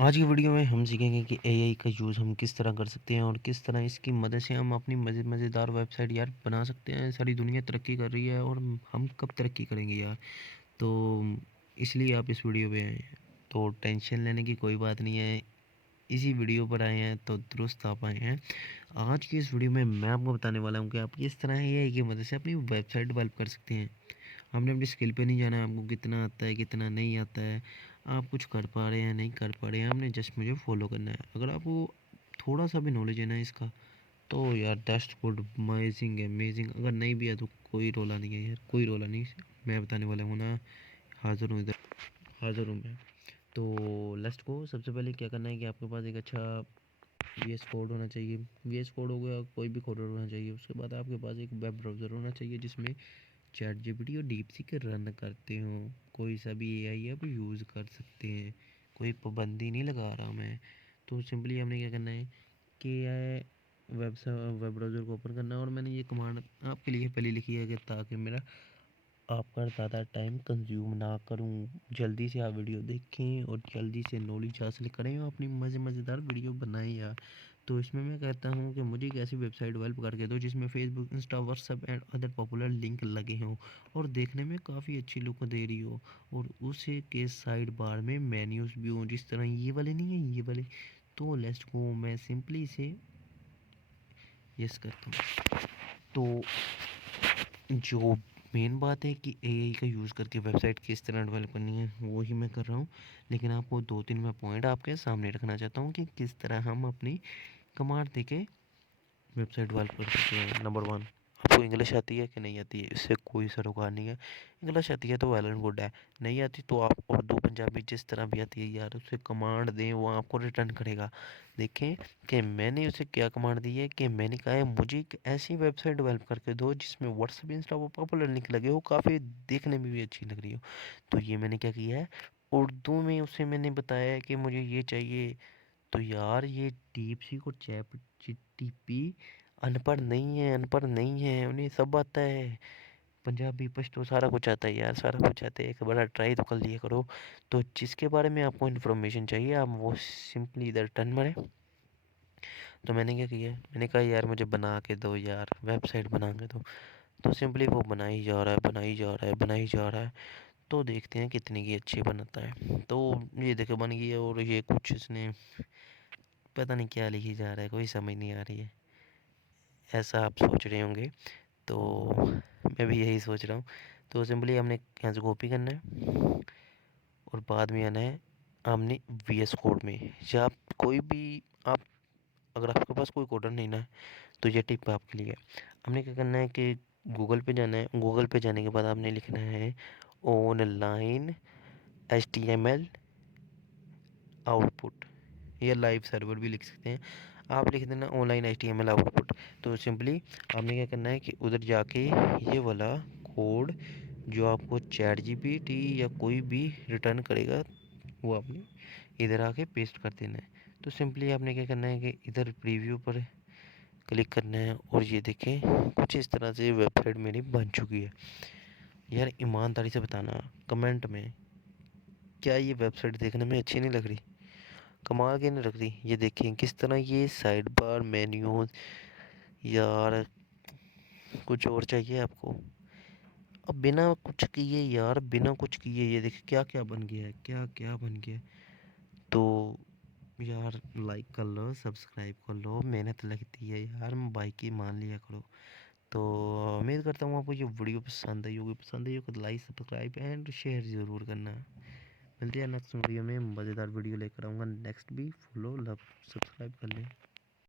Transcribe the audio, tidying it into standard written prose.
आज की वीडियो में हम सीखेंगे कि एआई का यूज़ हम किस तरह कर सकते हैं और किस तरह इसकी मदद से हम अपनी मज़ेदार वेबसाइट यार बना सकते हैं। सारी दुनिया तरक्की कर रही है और हम कब तरक्की करेंगे यार। तो इसलिए आप इस वीडियो पे आए हैं। तो टेंशन लेने की कोई बात नहीं है। इसी वीडियो पर आए हैं तो दुरुस्त आप आए हैं। आज की इस वीडियो में मैं आपको बताने वाला हूँ कि आप किस तरह एआई की मदद से अपनी वेबसाइट डेवलप कर सकते हैं। हमने अपनी स्किल पे नहीं जाना है, आपको कितना आता है कितना नहीं आता है, आप कुछ कर पा रहे हैं नहीं कर पा रहे हैं, हमने जस्ट मुझे फॉलो करना है। अगर आपको थोड़ा सा भी नॉलेज है ना इसका, तो यार दैट्स गुड, अमेजिंग है, अमेजिंग। अगर नहीं भी है तो कोई रोला नहीं है यार, कोई रोला नहीं। मैं बताने वाला हूँ ना, हाजिर हूँ इधर, हाजिर हूँ मैं। तो लेट्स गो। सबसे पहले क्या करना है कि आपके पास एक अच्छा VS कोड होना चाहिए। VS कोड हो गया, कोई भी कोड होना चाहिए। उसके बाद आपके पास एक वेब ब्राउज़र होना चाहिए जिसमें चैट जीपीटी और डीपसीक रन करते हो। कोई सा भी एआई आप यूज़ कर सकते हैं, कोई पाबंदी नहीं लगा रहा मैं। तो सिंपली हमने क्या करना है कि वेब ब्राउज़र को ओपन करना है, और मैंने ये कमांड आपके लिए पहले लिखी है कि ताकि मेरा आपका ज़्यादा टाइम कंज्यूम ना करूं। जल्दी से आप वीडियो देखें और जल्दी से नॉलेज हासिल करें और अपनी मज़ेदार वीडियो बनाएं यार। तो इसमें मैं कहता हूँ कि मुझे एक ऐसी वेबसाइट डेवलप करके दो जिसमें Facebook, Insta, WhatsApp and other popular link लगे हों और देखने में काफ़ी अच्छी लुक दे रही हो, और उसे के साइड बार में मेन्यूज़ भी हों जिस तरह ये वाले नहीं है, ये वाले। तो लेट्स गो, मैं सिंपली से यस करता हूँ। तो जो मेन बात है कि एआई का यूज़ करके वेबसाइट किस तरह डेवलप करनी है वो ही मैं कर रहा हूँ, लेकिन आपको 2-3 मैं पॉइंट आपके सामने रखना चाहता हूँ कि किस तरह हम अपनी कमांड देके वेबसाइट डेवलप कर सकते हैं। नंबर 1, आपको इंग्लिश आती है कि नहीं आती है, इससे कोई सरोकार नहीं है। इंग्लिश आती है तो वेल एंड गुड है, नहीं आती तो आप उर्दू, पंजाबी, जिस तरह भी आती है यार, उससे कमांड दें, वो आपको रिटर्न करेगा। देखें कि मैंने उसे क्या कमांड दी है कि मैंने कहा है मुझे एक ऐसी वेबसाइट डेवलप करके दो जिसमें व्हाट्सएप, इंस्टा वो पॉपुलर लिंक लगे हो, काफ़ी देखने में भी अच्छी लग रही हो। तो ये मैंने क्या किया है, उर्दू में उसे मैंने बताया है कि मुझे ये चाहिए। तो यार ये डीप सी को चैप टीपी अनपढ़ नहीं है, अनपढ़ नहीं है, उन्हें सब आता है। पंजाबी, पश्तो सारा कुछ आता है यार, सारा कुछ आता है। एक बड़ा ट्राई तो कर लिया करो। तो जिसके बारे में आपको इन्फॉर्मेशन चाहिए आप वो सिंपली इधर टर्न मारें। तो मैंने क्या किया, मैंने कहा यार मुझे बना के दो यार, वेबसाइट बना के दो। तो सिंपली वो बनाई जा रहा है, बनाई जा रहा है, बनाई जा रहा है। तो देखते हैं कितनी की अच्छी बनाता है। तो ये देखो बन गई है, और ये कुछ इसने पता नहीं क्या लिखी जा रहा है, कोई समझ नहीं आ रही है। ऐसा आप सोच रहे होंगे, तो मैं भी यही सोच रहा हूँ। तो सिंपली हमने यहाँ से कॉपी करना है और बाद में आना है हमने VS कोड में, या आप कोई भी आप, अगर आपके पास कोई कोडर नहीं ना, तो ये टिप आपके लिए। हमने क्या करना है कि गूगल पे जाना है। गूगल पे जाने के बाद आपने लिखना है ऑनलाइन HTML आउटपुट, या लाइव सर्वर भी लिख सकते हैं। आप लिख देना ऑनलाइन HTML आउटपुट। तो सिंपली आपने क्या करना है कि उधर जाके ये वाला कोड जो आपको चैट जीपीटी या कोई भी रिटर्न करेगा, वो आपने इधर आके पेस्ट कर देना है। तो सिंपली आपने क्या करना है कि इधर प्रीव्यू पर क्लिक करना है, और ये देखें कुछ इस तरह से वेबसाइट मेरी बन चुकी है। यार ईमानदारी से बताना कमेंट में, क्या ये वेबसाइट देखने में अच्छी नहीं लग रही, कमाल के नहीं रख रही। ये देखें किस तरह ये साइड बार मेन्यू, यार कुछ और चाहिए आपको। अब बिना कुछ किए यार, बिना कुछ किए ये देखिए क्या क्या बन गया है, क्या क्या बन गया है। तो यार लाइक कर लो, सब्सक्राइब कर लो, मेहनत लगती है यार, भाई की मान लिया करो। तो उम्मीद करता हूँ आपको ये वीडियो पसंद आई होगी। पसंद आई हो तो लाइक, सब्सक्राइब एंड शेयर ज़रूर करना। मिलते हैं नेक्स्ट वीडियो में, मज़ेदार वीडियो लेकर आऊँगा नेक्स्ट भी। फॉलो, लव, सब्सक्राइब कर लें।